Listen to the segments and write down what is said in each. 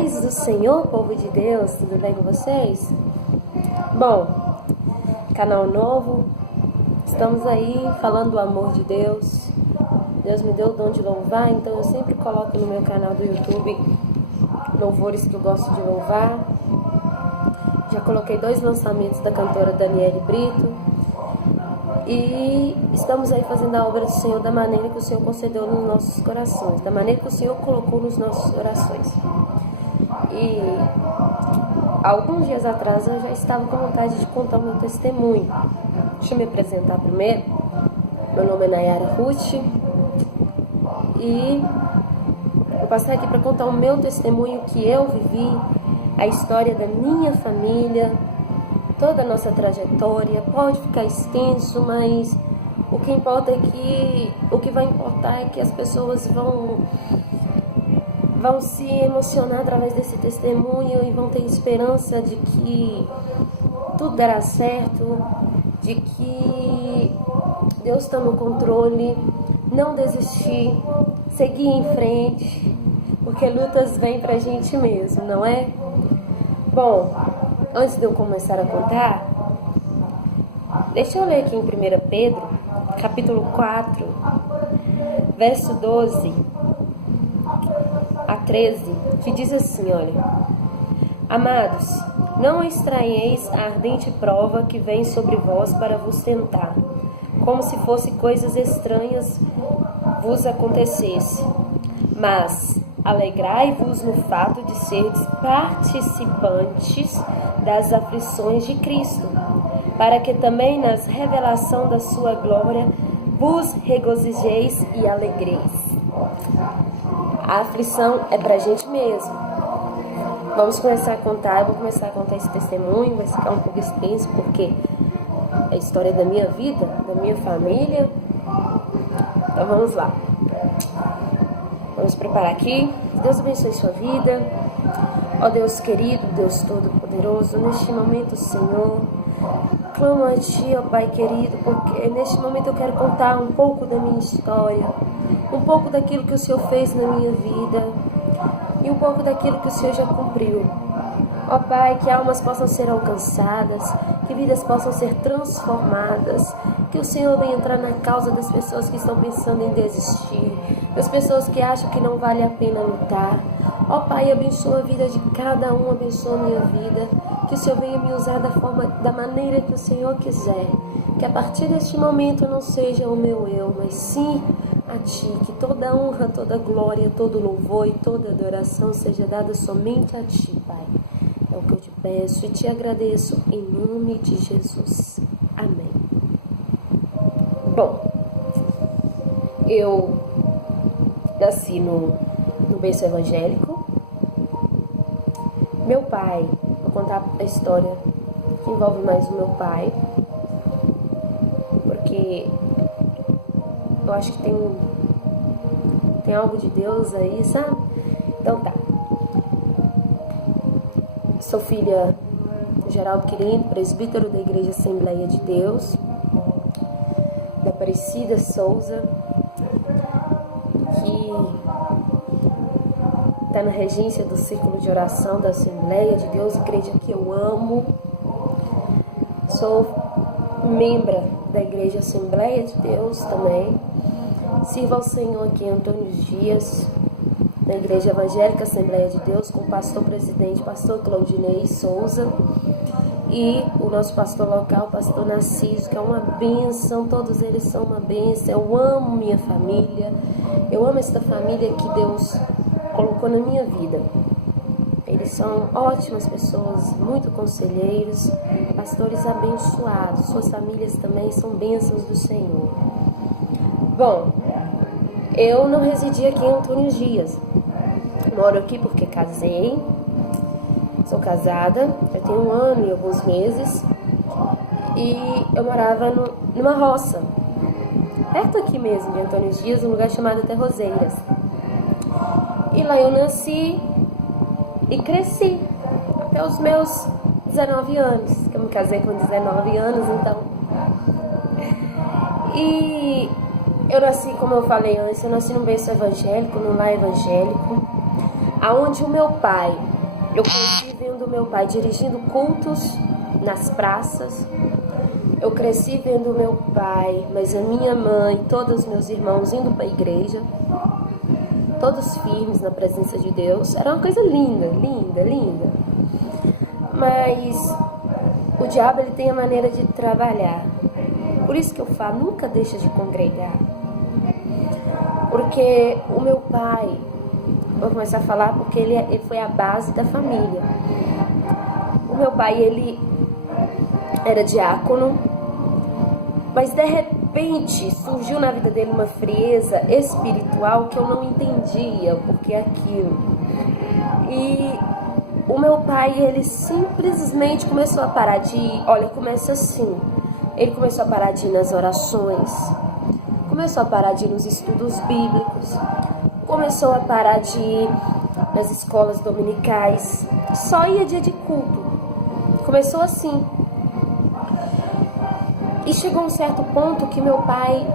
Paz do Senhor, povo de Deus, tudo bem com vocês? Bom, canal novo, estamos aí falando do amor de Deus. Deus me deu o dom de louvar, então eu sempre coloco no meu canal do YouTube louvores que eu gosto de louvar. Já coloquei 2 lançamentos da cantora Daniele Brito. E estamos aí fazendo a obra do Senhor da maneira que o Senhor concedeu nos nossos corações, da maneira que o Senhor colocou nos nossos corações. E alguns dias atrás eu já estava com vontade de contar o meu testemunho. Deixa eu me apresentar primeiro. Meu nome é Nayara Ruth e vou passar aqui para contar o meu testemunho que eu vivi, a história da minha família, toda a nossa trajetória. Pode ficar extenso, mas o que importa é que o que vai importar é que as pessoas vão se emocionar através desse testemunho e vão ter esperança de que tudo dará certo, de que Deus está no controle, não desistir, seguir em frente, porque lutas vêm pra gente mesmo, não é? Bom, antes de eu começar a contar, deixa eu ler aqui em 1 Pedro, capítulo 4, verso 12 a 13, que diz assim, olha: Amados, não estranheis a ardente prova que vem sobre vós para vos tentar, como se fosse coisas estranhas vos acontecesse, mas alegrai-vos no fato de seres participantes das aflições de Cristo, para que também nas revelação da sua glória vos regozijeis e alegreis. A aflição é pra gente mesmo. Vamos começar a contar, eu vou começar a contar esse testemunho, vai ficar um pouco extenso, porque é a história da minha vida, da minha família. Então vamos lá. Vamos preparar aqui. Deus abençoe sua vida. Ó Deus querido, Deus todo-poderoso, neste momento, Senhor, clamo a Ti, ó Pai querido, porque neste momento eu quero contar um pouco da minha história, um pouco daquilo que o Senhor fez na minha vida e um pouco daquilo que o Senhor já cumpriu. Ó Pai, que almas possam ser alcançadas, que vidas possam ser transformadas, que o Senhor venha entrar na causa das pessoas que estão pensando em desistir, das pessoas que acham que não vale a pena lutar. Ó Pai, abençoa a vida de cada um, abençoa a minha vida, que o Senhor venha me usar da maneira que o Senhor quiser, que a partir deste momento não seja o meu eu, mas sim a Ti, que toda honra, toda glória, todo louvor e toda adoração seja dada somente a Ti, Pai. É o que eu te peço e te agradeço em nome de Jesus. Amém. Bom, eu nasci no berço evangélico. Meu pai, vou contar a história que envolve mais o meu pai, porque eu acho que tem algo de Deus aí, sabe? Então tá. Sou filha de Geraldo Quirino, presbítero da Igreja Assembleia de Deus, da Aparecida Souza, que está na regência do Círculo de Oração da Assembleia de Deus, igreja que eu amo. Sou membro da Igreja Assembleia de Deus também. Sirvo ao Senhor aqui em Antônio Dias, na Igreja Evangélica Assembleia de Deus, com o pastor presidente, pastor Claudinei Souza, e o nosso pastor local, pastor Narciso, que é uma bênção. Todos eles são uma bênção. Eu amo minha família, eu amo esta família que Deus colocou na minha vida. Eles são ótimas pessoas, muito conselheiros, pastores abençoados. Suas famílias também são bênçãos do Senhor. Bom, eu não residi aqui em Antônio Dias. Moro aqui porque casei, sou casada, já tenho 1 ano e alguns meses, e eu morava numa roça, perto aqui mesmo de Antônio Dias, um lugar chamado Terroseiras. E lá eu nasci e cresci até os meus 19 anos, que eu me casei com 19 anos, então. E eu nasci, como eu falei antes, eu nasci num berço evangélico, num lar evangélico. aonde o meu pai, eu cresci vendo o meu pai dirigindo cultos nas praças. Eu cresci vendo o meu pai, mas a minha mãe, todos os meus irmãos indo para a igreja, todos firmes na presença de Deus. Era uma coisa linda, linda, linda. Mas o diabo, ele tem a maneira de trabalhar. Por isso que eu falo, nunca deixa de congregar. Porque o meu pai, vou começar a falar porque ele foi a base da família. O meu pai, ele era diácono, mas de repente surgiu na vida dele uma frieza espiritual que eu não entendia o porquê aquilo. E o meu pai, ele simplesmente começou a parar de ir. Olha, começa assim. Ele começou a parar de ir nas orações, começou a parar de ir nos estudos bíblicos, começou a parar de ir nas escolas dominicais, só ia dia de culto. Começou assim. E chegou um certo ponto que meu pai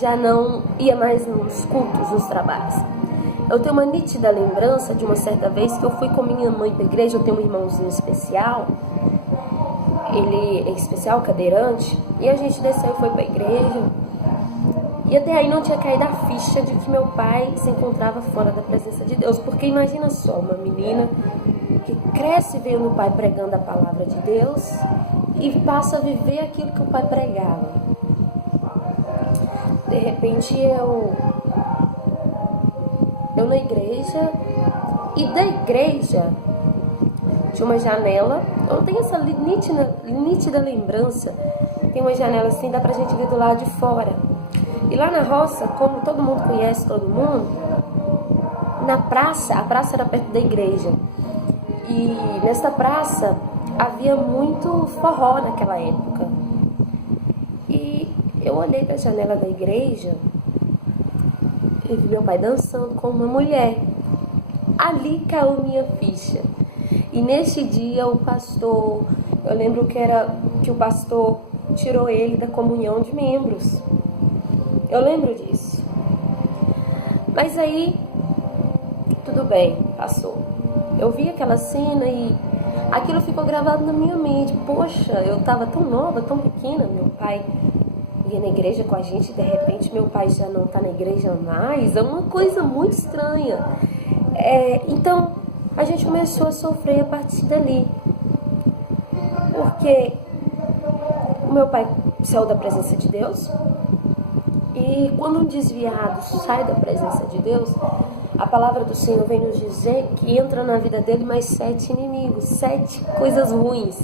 já não ia mais nos cultos, nos trabalhos. Eu tenho uma nítida lembrança de uma certa vez que eu fui com minha mãe para a igreja. Eu tenho um irmãozinho especial, ele é especial, cadeirante, e a gente desceu e foi para a igreja. E até aí não tinha caído a ficha de que meu pai se encontrava fora da presença de Deus. Porque imagina só, uma menina que cresce vendo o pai pregando a palavra de Deus e passa a viver aquilo que o pai pregava. De repente eu na igreja, e da igreja tinha uma janela. Eu não tenho essa nítida lembrança. Tem uma janela assim, dá pra gente ver do lado de fora. E lá na roça, como todo mundo conhece todo mundo, na praça, a praça era perto da igreja. E nessa praça havia muito forró naquela época. E eu olhei da janela da igreja e vi meu pai dançando com uma mulher. Ali caiu minha ficha. E nesse dia o pastor, eu lembro que o pastor tirou ele da comunhão de membros. Eu lembro disso. Mas aí, tudo bem, passou. Eu vi aquela cena e aquilo ficou gravado na minha mente. Poxa, eu estava tão nova, tão pequena. Meu pai ia na igreja com a gente, de repente meu pai já não está na igreja mais. É uma coisa muito estranha. Então, a gente começou a sofrer a partir dali. Porque o meu pai saiu da presença de Deus. E quando um desviado sai da presença de Deus, a palavra do Senhor vem nos dizer que entra na vida dele mais 7 inimigos, 7 coisas ruins.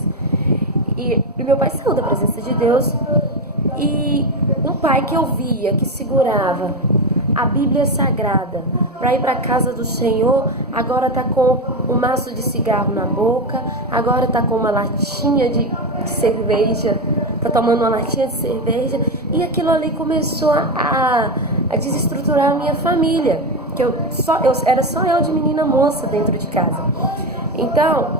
E meu pai saiu da presença de Deus. E um pai que eu via, que segurava a Bíblia Sagrada para ir para a casa do Senhor, agora está com um maço de cigarro na boca, agora está com uma latinha de cerveja, está tomando uma latinha de cerveja. E aquilo ali começou a desestruturar a minha família, que era só eu de menina moça dentro de casa. Então,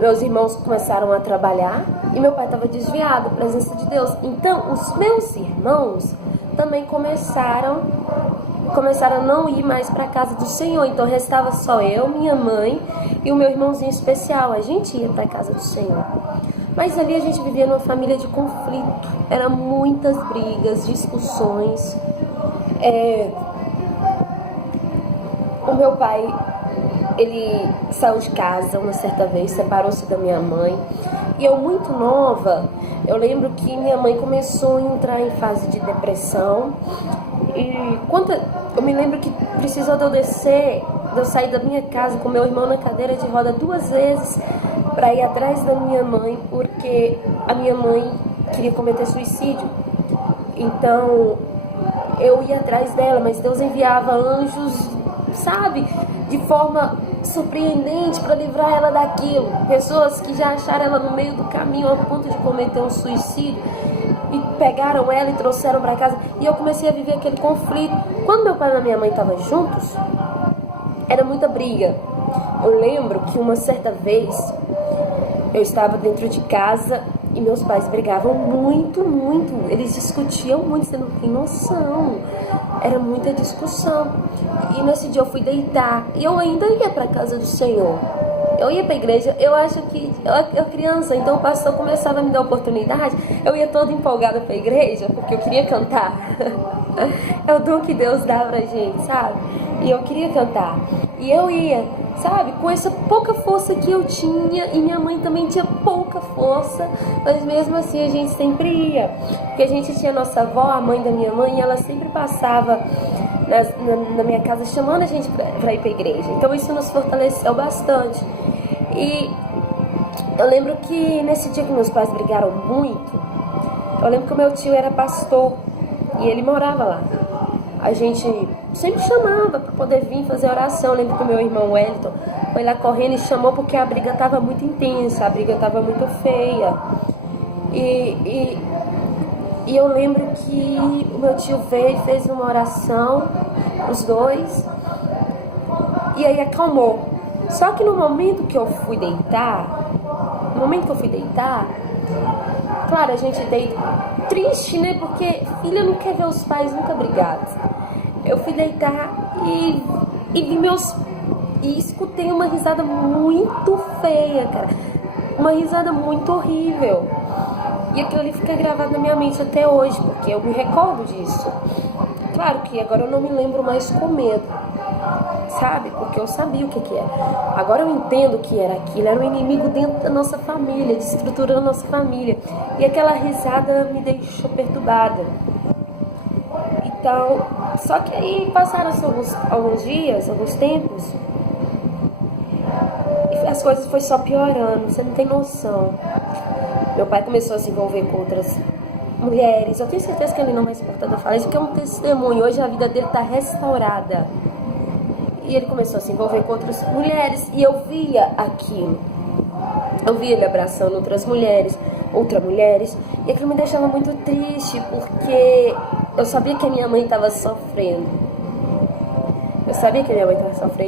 meus irmãos começaram a trabalhar e meu pai estava desviado da presença de Deus. Então, os meus irmãos também começaram a não ir mais para a casa do Senhor. Então, restava só eu, minha mãe e o meu irmãozinho especial. A gente ia para a casa do Senhor. Mas ali a gente vivia numa família de conflito. Eram muitas brigas, discussões. O meu pai, ele saiu de casa uma certa vez, separou-se da minha mãe. E eu, muito nova, eu lembro que minha mãe começou a entrar em fase de depressão. E eu me lembro que precisou de eu sair da minha casa com meu irmão na cadeira de roda 2 vezes para ir atrás da minha mãe, porque a minha mãe queria cometer suicídio. Então, eu ia atrás dela, mas Deus enviava anjos, sabe, de forma surpreendente para livrar ela daquilo. Pessoas que já acharam ela no meio do caminho a ponto de cometer um suicídio e pegaram ela e trouxeram para casa. E eu comecei a viver aquele conflito. Quando meu pai e minha mãe estavam juntos, era muita briga. Eu lembro que uma certa vez eu estava dentro de casa E meus pais brigavam muito, muito. Eles discutiam muito, você não tem noção. Era muita discussão. E nesse dia eu fui deitar. E eu ainda ia para a casa do Senhor. Eu ia para a igreja. Eu acho que eu criança, então o pastor começava a me dar oportunidade. Eu ia toda empolgada para a igreja, porque eu queria cantar. É o dom que Deus dá pra gente, sabe? E eu queria cantar. E eu ia, sabe? Com essa pouca força que eu tinha. E minha mãe também tinha pouca força. Mas mesmo assim a gente sempre ia. Porque a gente tinha nossa avó, a mãe da minha mãe. E ela sempre passava na minha casa chamando a gente pra ir pra igreja. Então isso nos fortaleceu bastante. E eu lembro que nesse dia que meus pais brigaram muito, eu lembro que o meu tio era pastor. E ele morava lá. A gente sempre chamava para poder vir fazer oração. Eu lembro que o meu irmão Wellington foi lá correndo e chamou porque a briga estava muito intensa, a briga estava muito feia. E eu lembro que o meu tio veio e fez uma oração, os dois, e aí acalmou. Só que no momento que eu fui deitar, claro, a gente deita triste, né? Porque filha não quer ver os pais nunca brigados. Eu fui deitar e vi e escutei uma risada muito feia, cara. Uma risada muito horrível. E aquilo ali fica gravado na minha mente até hoje, porque eu me recordo disso. Claro que agora eu não me lembro mais com medo, sabe? Porque eu sabia o que era. Agora eu entendo o que era aquilo. Era um inimigo dentro da nossa família, desestruturando a nossa família. E aquela risada me deixou perturbada. Então, só que aí passaram-se alguns dias, alguns tempos, e as coisas foi só piorando, você não tem noção. Meu pai começou a se envolver com outras mulheres. Eu tenho certeza que ele não vai se importar de eu falar isso, porque é um testemunho. Hoje a vida dele está restaurada. E ele começou a se envolver com outras mulheres. E eu via aquilo. Eu via ele abraçando outras mulheres. E aquilo me deixava muito triste, porque eu sabia que a minha mãe estava sofrendo.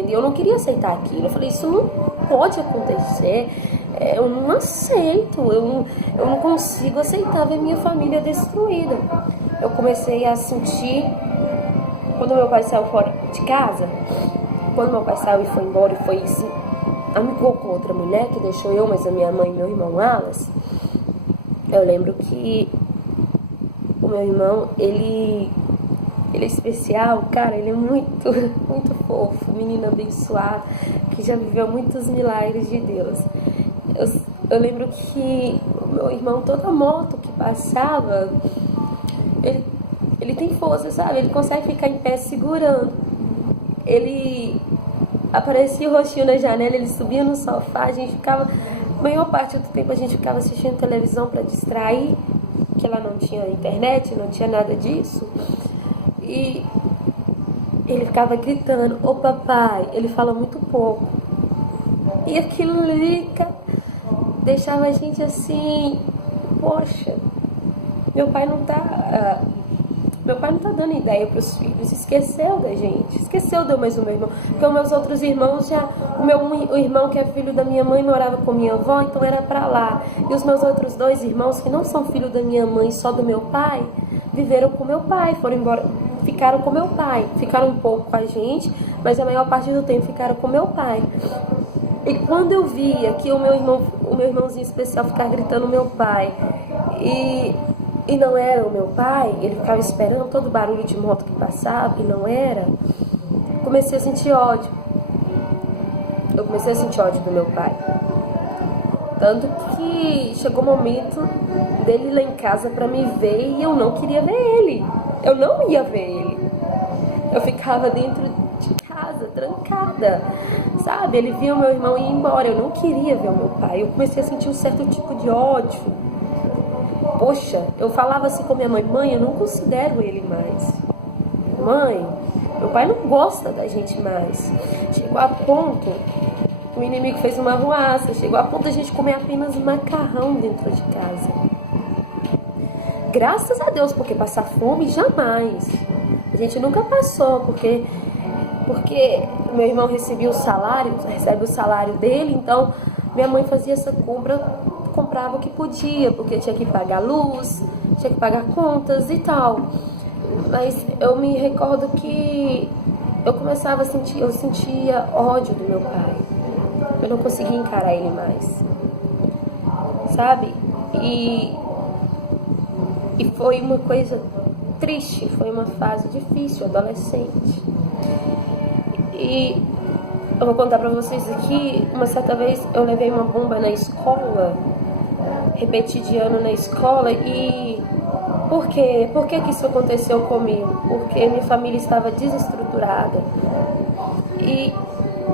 E eu não queria aceitar aquilo. Eu falei, isso não pode acontecer. Eu não aceito. Eu não consigo aceitar ver minha família destruída. Eu comecei a sentir, quando meu pai saiu fora de casa, quando meu pai saiu e foi embora e foi assim, amigou com outra mulher que deixou eu, mas a minha mãe e meu irmão Wallace. Eu lembro que o meu irmão, ele é especial, cara, ele é muito, muito fofo, menino abençoado, que já viveu muitos milagres de Deus. Eu lembro que o meu irmão, toda moto que passava, ele tem força, sabe? Ele consegue ficar em pé segurando. Ele aparecia o rostinho na janela, ele subia no sofá, a gente ficava, a maior parte do tempo a gente ficava assistindo televisão para distrair, que ela não tinha internet, não tinha nada disso. E ele ficava gritando, ô papai, ele fala muito pouco. E aquilo ali deixava a gente assim, poxa, meu pai não tá dando ideia para os filhos, esqueceu da gente, esqueceu de eu mais o meu irmão, porque os meus outros irmãos o irmão que é filho da minha mãe morava com minha avó, então era para lá, e os meus outros dois irmãos que não são filhos da minha mãe, só do meu pai, viveram com meu pai, foram embora, ficaram com meu pai, ficaram um pouco com a gente, mas a maior parte do tempo ficaram com meu pai. E quando eu via que o meu irmãozinho especial ficava gritando meu pai, e não era o meu pai, ele ficava esperando todo o barulho de moto que passava, e não era, comecei a sentir ódio. Eu comecei a sentir ódio do meu pai. Tanto que chegou o momento dele ir lá em casa pra me ver e eu não queria ver ele. Eu não ia ver ele. Eu ficava dentro de casa, trancada, sabe? Ele via o meu irmão e ia embora. Eu não queria ver o meu pai. Eu comecei a sentir um certo tipo de ódio. Poxa, eu falava assim com minha mãe, mãe, eu não considero ele mais. Mãe, meu pai não gosta da gente mais. Chegou a ponto, o inimigo fez uma arruaça, chegou a ponto de a gente comer apenas macarrão dentro de casa. Graças a Deus, porque passar fome, jamais. A gente nunca passou, porque meu irmão recebe o salário dele, então minha mãe fazia essa compra comprava o que podia, porque tinha que pagar luz, tinha que pagar contas e tal. Mas eu me recordo que eu começava a sentir, eu sentia ódio do meu pai. Eu não conseguia encarar ele mais, sabe? E foi uma coisa triste, foi uma fase difícil, adolescente. E eu vou contar pra vocês aqui, uma certa vez eu levei uma bomba na escola, repeti de ano na escola, e por quê? Por que que isso aconteceu comigo? Porque minha família estava desestruturada e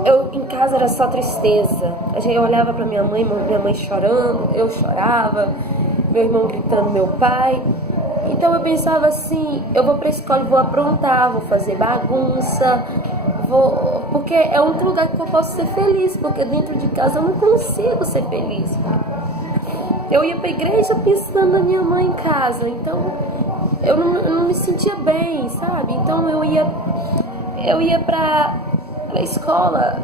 eu em casa era só tristeza. Eu olhava pra minha mãe chorando, eu chorava, meu irmão gritando, meu pai. Então eu pensava assim, eu vou pra escola, vou aprontar, vou fazer bagunça, porque é um lugar que eu posso ser feliz, porque dentro de casa eu não consigo ser feliz. Eu ia pra igreja pensando na minha mãe em casa, então eu não me sentia bem, sabe? Então eu ia pra escola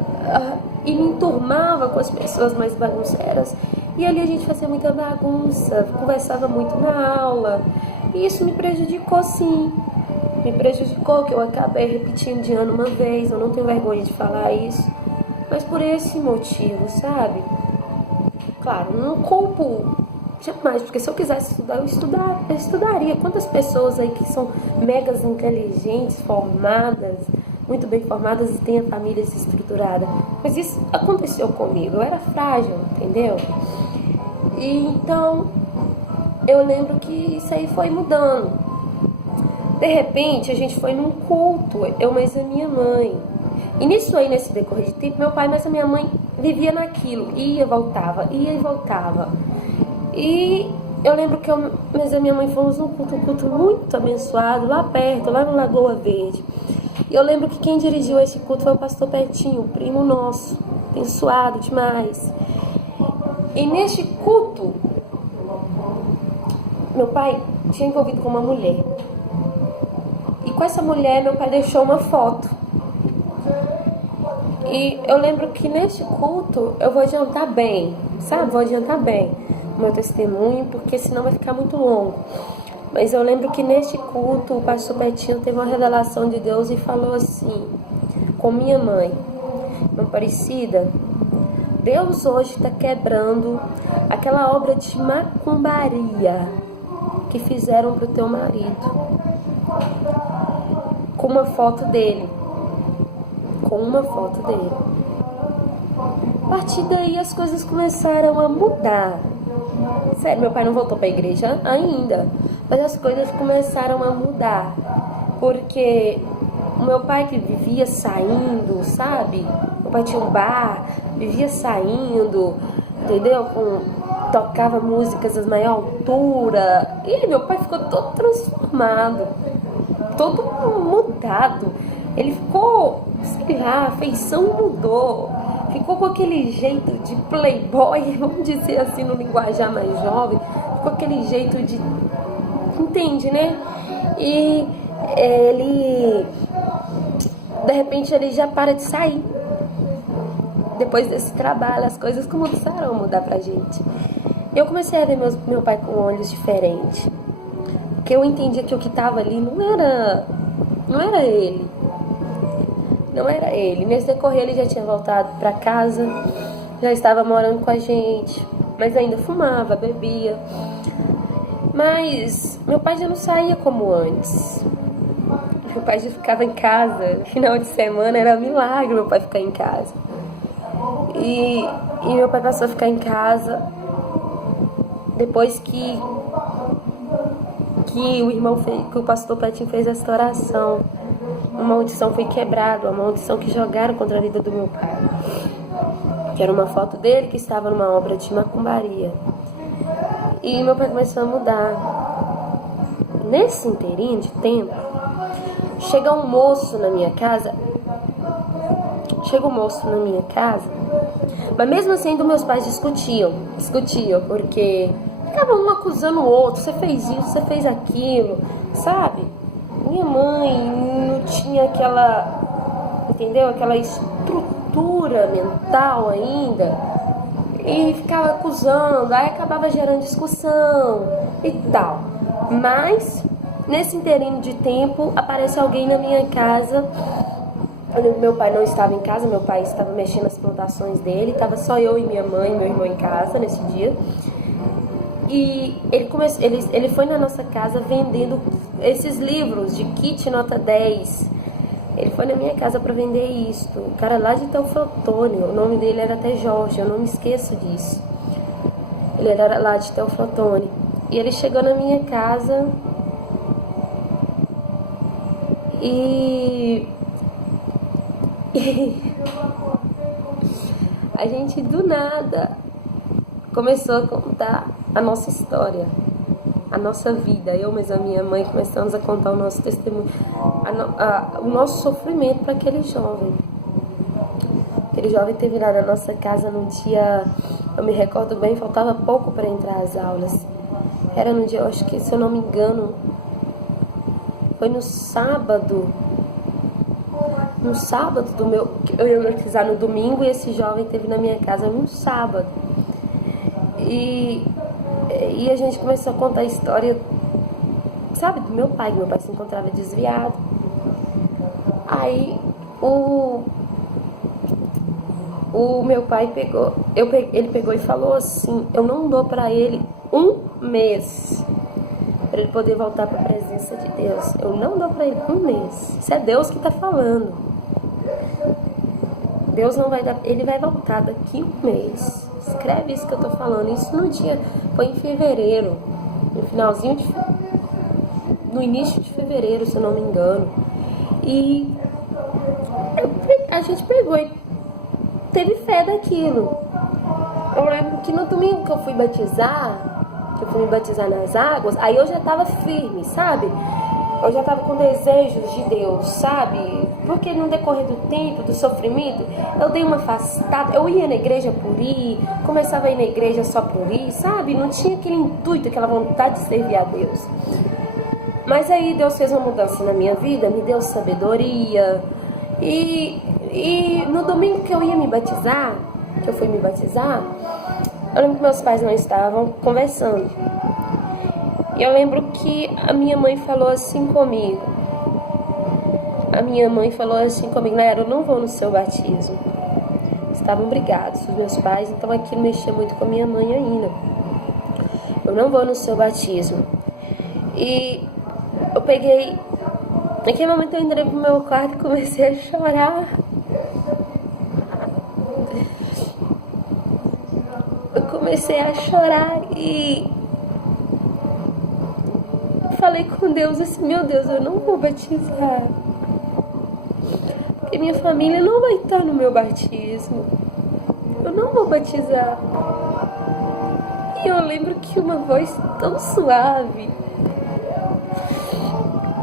e me enturmava com as pessoas mais bagunceiras, e ali a gente fazia muita bagunça, conversava muito na aula, e isso me prejudicou, sim. Me prejudicou, que eu acabei repetindo de ano uma vez, eu não tenho vergonha de falar isso, mas por esse motivo, sabe? Claro, não culpo jamais, porque se eu quisesse estudar, eu estudaria. Quantas pessoas aí que são megas inteligentes, formadas, muito bem formadas e têm a família estruturada? Mas isso aconteceu comigo, eu era frágil, entendeu? E então, eu lembro que isso aí foi mudando. De repente, a gente foi num culto, eu mais a minha mãe. E nisso aí, nesse decorrer de tempo, meu pai mais a minha mãe vivia naquilo. Ia e voltava. E eu lembro que eu mas a minha mãe fomos num culto muito abençoado, lá perto, lá no Lagoa Verde. E eu lembro que quem dirigiu esse culto foi o pastor Petinho, primo nosso, abençoado demais. E neste culto, meu pai tinha envolvido com uma mulher. E com essa mulher, meu pai deixou uma foto. E eu lembro que neste culto, eu vou adiantar bem, sabe? Vou adiantar bem o meu testemunho, porque senão vai ficar muito longo. Mas eu lembro que neste culto, o pastor Betinho teve uma revelação de Deus e falou assim, com minha mãe, uma parecida, Deus hoje está quebrando aquela obra de macumbaria que fizeram pro teu marido. Com uma foto dele. A partir daí as coisas começaram a mudar. Sério, meu pai não voltou pra igreja ainda, mas as coisas começaram a mudar. Porque o meu pai que vivia saindo, sabe? Meu pai tinha um bar, vivia saindo, entendeu? Tocava músicas das maior altura. E meu pai ficou todo transformado, todo mudado. Ele ficou, sei lá, a feição mudou. Ficou com aquele jeito de playboy, vamos dizer assim, no linguajar mais jovem. Ficou aquele jeito de... Entende, né? E ele... De repente ele já para de sair. Depois desse trabalho, as coisas começaram a mudar pra gente. E eu comecei a ver meu pai com olhos diferentes. Porque eu entendia que o que estava ali não era ele. Não era ele. Nesse decorrer ele já tinha voltado para casa, já estava morando com a gente, mas ainda fumava, bebia. Mas meu pai já não saía como antes. Meu pai já ficava em casa. Final de semana era um milagre meu pai ficar em casa. E meu pai passou a ficar em casa depois que o pastor Petinho fez essa oração. Uma maldição foi quebrada, uma maldição que jogaram contra a vida do meu pai, que era uma foto dele que estava numa obra de macumbaria. E meu pai começou a mudar. Nesse inteirinho de tempo, chega um moço na minha casa, mas mesmo assim ainda meus pais discutiam, porque ficavam um acusando o outro, você fez isso, você fez aquilo, sabe? Minha mãe não tinha aquela, entendeu? Aquela estrutura mental ainda. e ficava acusando, aí acabava gerando discussão e tal. Mas nesse inteirinho de tempo aparece alguém na minha casa. Meu pai não estava em casa, meu pai estava mexendo nas plantações dele, estava só eu e minha mãe e meu irmão em casa nesse dia. E ele foi na nossa casa vendendo esses livros de kit nota 10. Ele foi na minha casa para vender isto. O cara lá de Teoflotone, o nome dele era até Jorge, eu não me esqueço disso. Ele era lá de Teoflotone. E ele chegou na minha casa e a gente do nada começou a contar a nossa história, a nossa vida. Eu, mas a minha mãe começamos a contar o nosso testemunho, o nosso sofrimento para aquele jovem. Aquele jovem teve lá na nossa casa num dia, eu me recordo bem, faltava pouco para entrar às aulas. Era no dia, eu acho que, se eu não me engano, foi no sábado. No sábado eu ia batizar no domingo e esse jovem teve na minha casa no sábado. E a gente começou a contar a história, sabe, do meu pai, que meu pai se encontrava desviado. Aí o meu pai ele pegou e falou assim: eu não dou pra ele um mês para ele poder voltar para a presença de Deus. Eu não dou para ele um mês. Isso é Deus que está falando. Deus não vai dar, ele vai voltar daqui um mês. Escreve isso que eu tô falando. Isso no dia, foi em fevereiro, no finalzinho no início de fevereiro, se eu não me engano. E a gente pegou e teve fé daquilo. Eu lembro que no domingo que eu fui me batizar nas águas, aí eu já tava firme, sabe? Eu já tava com desejos de Deus, sabe? Porque no decorrer do tempo, do sofrimento, eu dei uma afastada. Eu ia na igreja por ir, começava a ir na igreja só por ir, sabe? Não tinha aquele intuito, aquela vontade de servir a Deus. Mas aí Deus fez uma mudança na minha vida, me deu sabedoria. E no domingo que eu ia me batizar, que eu fui me batizar, eu lembro que meus pais não estavam conversando. E eu lembro que a minha mãe falou assim comigo. Nera, eu não vou no seu batismo. Estavam brigados os meus pais, então aquilo mexia muito com a minha mãe ainda. Eu não vou no seu batismo. E eu peguei... Naquele momento eu entrei pro meu quarto e comecei a chorar. Eu comecei a chorar e falei com Deus assim: meu Deus, eu não vou batizar, porque minha família não vai estar no meu batismo. Eu não vou batizar. E eu lembro que uma voz tão suave,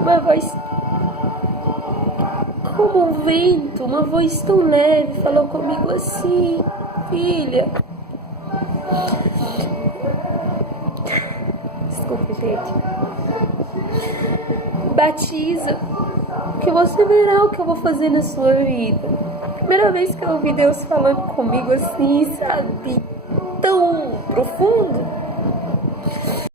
uma voz como um vento, uma voz tão leve, falou comigo assim: filha, desculpa, gente, batiza, que você verá o que eu vou fazer na sua vida. Primeira vez que eu ouvi Deus falando comigo assim, sabe, tão profundo.